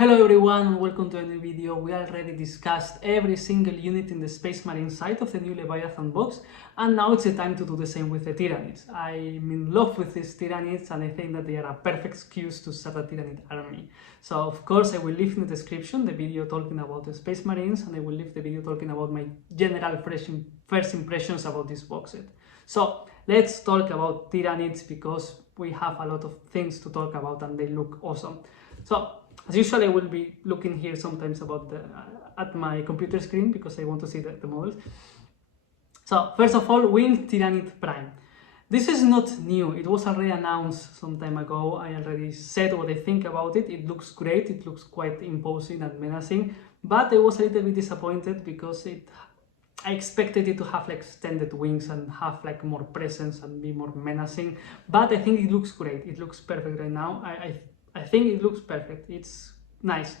Hello everyone and welcome to a new video. We already discussed every single unit in the Space Marine side of the new Leviathan box, and now it's the time to do the same with the Tyranids. I'm in love with these Tyranids and I think that they are a perfect excuse to start a Tyranid army. So of course I will leave in the description the video talking about the Space Marines, and I will leave the video talking about my general first impressions about this box set. So let's talk about Tyranids because we have a lot of things to talk about and they look awesome. So as usual, I will be looking here sometimes about at my computer screen because I want to see the models. So first of all, Winged Tyranid Prime. This is not new, it was already announced some time ago. I already said what I think about it. It looks great, it looks quite imposing and menacing, but I was a little bit disappointed because I expected it to have like extended wings and have like more presence and be more menacing, but I think it looks great. It looks perfect right now. I think it looks perfect. It's nice.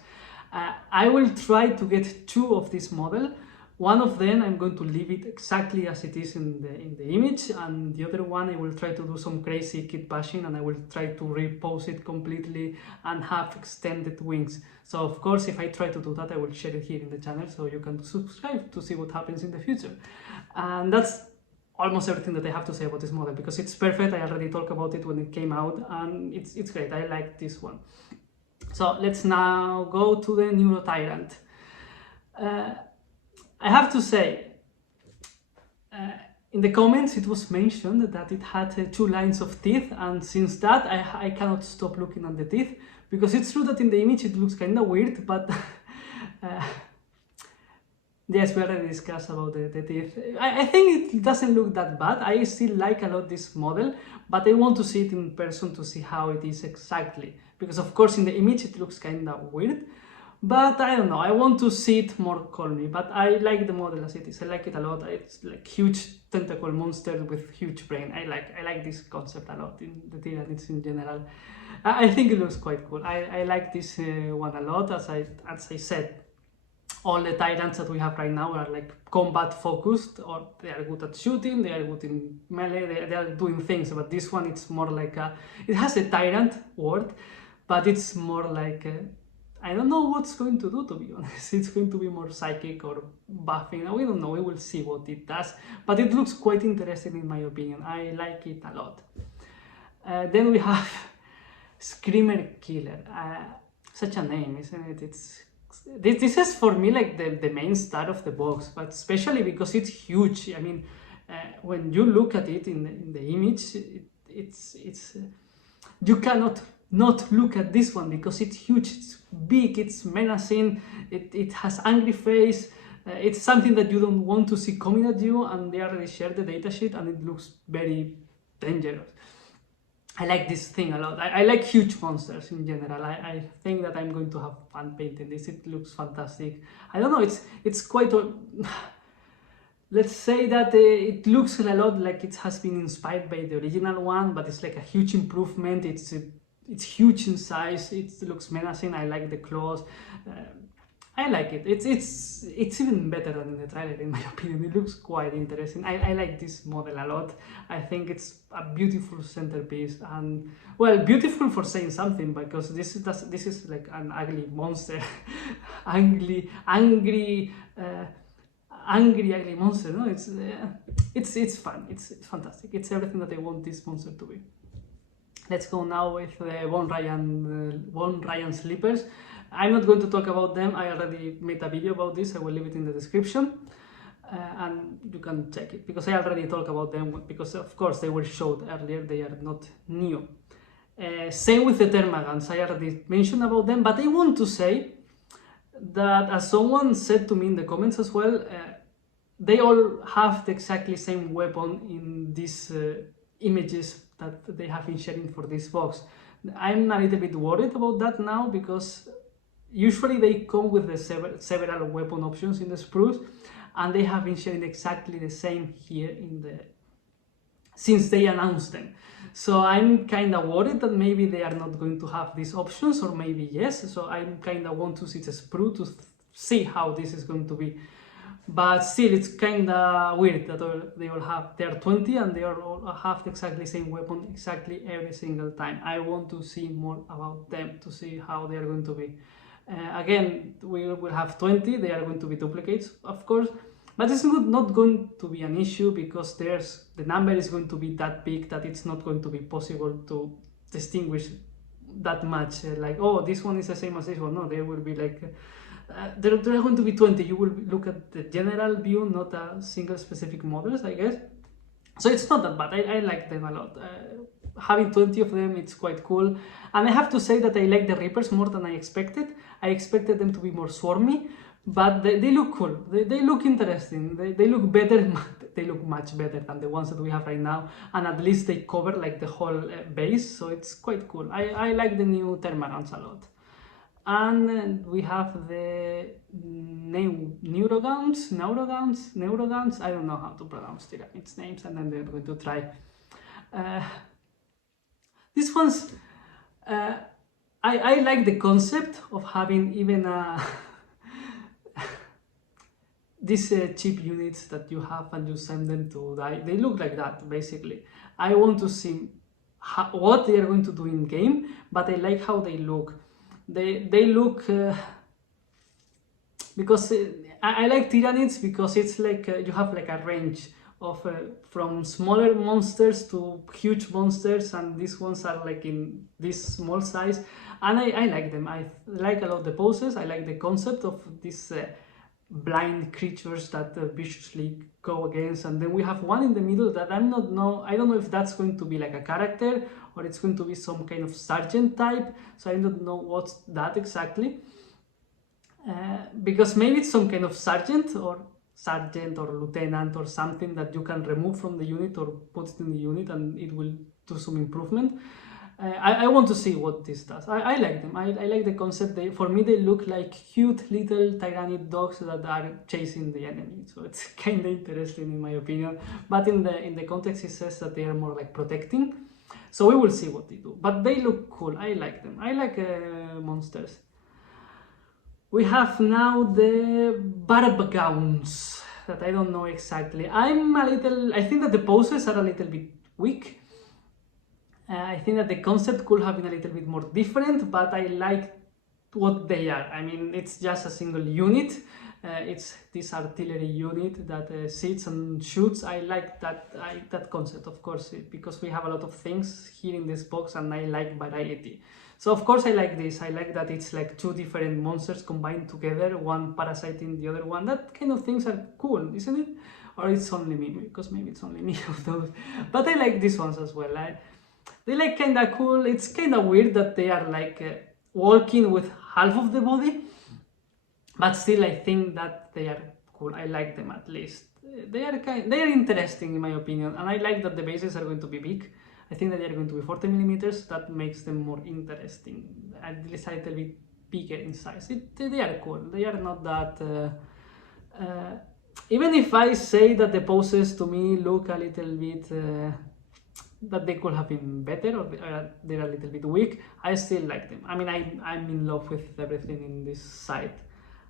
I will try to get two of this model. One of them I'm going to leave it exactly as it is in the image, and the other one I will try to do some crazy kit bashing and I will try to repose it completely and have extended wings. So of course if I try to do that I will share it here in the channel so you can subscribe to see what happens in the future. And that's almost everything that I have to say about this model because it's perfect. I already talked about it when it came out and it's great. I like this one. So let's now go to the Neurot. I have to say, in the comments it was mentioned that it had 2 lines of teeth, and since that I cannot stop looking at the teeth because it's true that in the image it looks kind of weird, but yes, we already discussed about the teeth. I think it doesn't look that bad. I still like a lot this model, but I want to see it in person to see how it is exactly. Because of course in the image it looks kind of weird, but I don't know, I want to see it more calmly. But I like the model as it is. I like it a lot. It's like huge tentacle monster with huge brain. I like this concept a lot in the Tyranids in general. I think it looks quite cool. I like this one a lot. As I said, all the tyrants that we have right now are like combat focused, or they are good at shooting, they are good in melee, they are doing things, but this one it's more like it has a tyrant word, but it's more like I don't know what's going to do, to be honest. It's going to be more psychic or buffing, we don't know, we will see what it does, but it looks quite interesting in my opinion. I like it a lot. Then we have Screamer Killer. Such a name, isn't it? This is for me like the main star of the box, but especially because it's huge. I mean, when you look at it in the image, it's you cannot not look at this one because it's huge, it's big, it's menacing, it has angry face. It's something that you don't want to see coming at you, and they already shared the datasheet and it looks very dangerous. I like this thing a lot. I like huge monsters in general. I think that I'm going to have fun painting this. It looks fantastic. I don't know, it's quite let's say that it looks a lot like it has been inspired by the original one, but it's like a huge improvement. It's huge in size. It looks menacing. I like the claws. I like it. It's even better than in the trailer in my opinion. It looks quite interesting. I like this model a lot. I think it's a beautiful centerpiece, and well, beautiful for saying something because this is like an ugly monster, angry monster. No, it's fun. It's fantastic. It's everything that I want this monster to be. Let's go now with the Von Ryan Sleepers. I'm not going to talk about them. I already made a video about this. I will leave it in the description and you can check it because I already talked about them because of course they were showed earlier. They are not new. Same with the Termagants. I already mentioned about them, but I want to say that as someone said to me in the comments as well, they all have the exactly same weapon in these images that they have been sharing for this box. I'm a little bit worried about that now because usually they come with the several weapon options in the sprues, and they have been sharing exactly the same here since they announced them. So I'm kind of worried that maybe they are not going to have these options, or maybe yes. So I kind of want to see the sprue to see how this is going to be. But still, it's kind of weird that they are 20 and they all have exactly the same weapon exactly every single time. I want to see more about them to see how they are going to be. Again, we will have 20, they are going to be duplicates, of course, but it's not going to be an issue because the number is going to be that big that it's not going to be possible to distinguish that much. Like, oh, this one is the same as this one. No, there will be like, there are going to be 20. You will look at the general view, not a single specific models, I guess. So it's not that bad. I like them a lot. Having 20 of them, it's quite cool. And I have to say that I like the Reapers more than I expected. I expected them to be more swarmy, but they look cool. They look interesting. They look better. They look much better than the ones that we have right now. And at least they cover like the whole base. So it's quite cool. I like the new Termarons a lot. And we have the Neurogants, I don't know how to pronounce its names, and then they're going to try. These ones, I like the concept of having even these cheap units that you have and you send them to die. They look like that, basically. I want to see what they are going to do in game, but I like how they look. They look because I like Tyranids because it's like you have like a range of from smaller monsters to huge monsters, and these ones are like in this small size, and I like them. I like a lot the poses. I like the concept of these blind creatures that viciously go against, and then we have one in the middle that I don't know if that's going to be like a character or it's going to be some kind of sergeant type, so I don't know what's that exactly, because maybe it's some kind of sergeant or lieutenant or something that you can remove from the unit or put it in the unit and it will do some improvement. I want to see what this does. I like them. I like the concept. For me, they look like cute little Tyranid dogs that are chasing the enemy. So it's kind of interesting in my opinion. But in the context, it says that they are more like protecting. So we will see what they do. But they look cool. I like them. I like monsters. We have now the Barbgowns that I don't know exactly. I think that the poses are a little bit weak. I think that the concept could have been a little bit more different, but I like what they are. I mean, it's just a single unit. It's this artillery unit that sits and shoots. I like that concept, of course, because we have a lot of things here in this box and I like variety. So of course I like this. I like that it's like two different monsters combined together, one parasiting the other one. That kind of things are cool, isn't it? Or it's only me, because maybe it's only me of those. But I like these ones as well. They like kinda cool. It's kinda weird that they are like walking with half of the body, but still I think that they are cool. I like them at least. They are interesting in my opinion, and I like that the bases are going to be big. I think that they are going to be 40 millimeters. That makes them more interesting. At least a little bit bigger in size. They are cool. They are not that. Even if I say that the poses to me look a little bit. That they could have been better or they're a little bit weak, I still like them. I mean, I'm in love with everything in this site.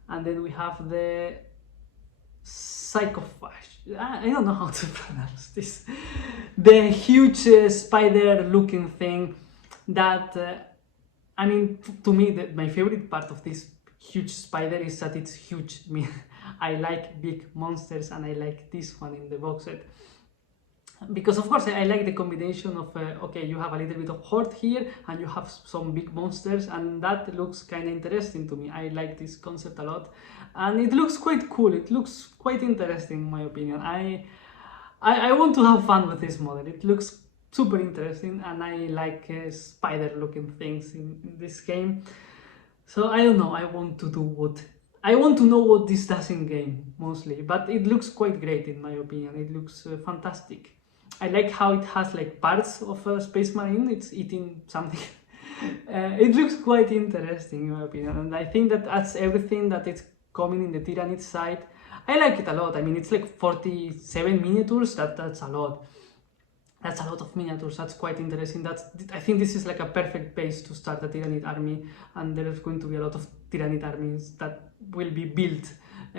And then we have the Psychophage. I don't know how to pronounce this. The huge spider looking thing that, I mean, to me, my favorite part of this huge spider is that it's huge. I mean, I like big monsters and I like this one in the box set. Because of course I like the combination of okay, you have a little bit of horde here and you have some big monsters, and that looks kind of interesting to me. I like this concept a lot and it looks quite cool. It looks quite interesting in my opinion. I want to have fun with this model. It looks super interesting and I like spider looking things in this game. So I don't know, I want to know what this does in game mostly, but it looks quite great in my opinion. It looks fantastic. I like how it has like parts of a space marine. It's eating something. It looks quite interesting in my opinion, and I think that that's everything that is coming in the Tyranid side. I like it a lot. I mean, it's like 47 miniatures. That's a lot. That's a lot of miniatures. That's quite interesting. I think this is like a perfect base to start a Tyranid army, and there's going to be a lot of Tyranid armies that will be built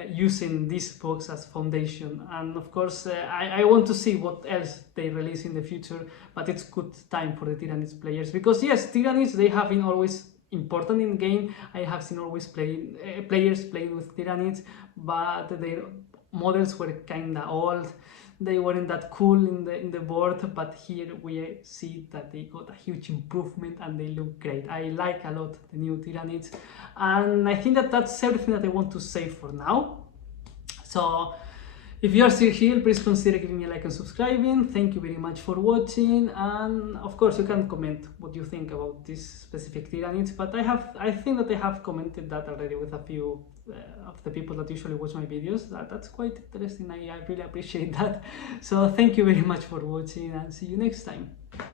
using this box as foundation. And of course I want to see what else they release in the future, but it's good time for the Tyranids players, because yes, Tyranids, they have been always important in game. I have seen always players playing with Tyranids, but their models were kinda old. They weren't that cool in the board, but here we see that they got a huge improvement and they look great. I like a lot the new Tyranids, and I think that that's everything that I want to say for now. So if you are still here, please consider giving me a like and subscribing. Thank you very much for watching, and of course you can comment what you think about this specific Tyranids, but I think that I have commented that already with a few of the people that usually watch my videos. That's quite interesting. I really appreciate that. So thank you very much for watching, and see you next time.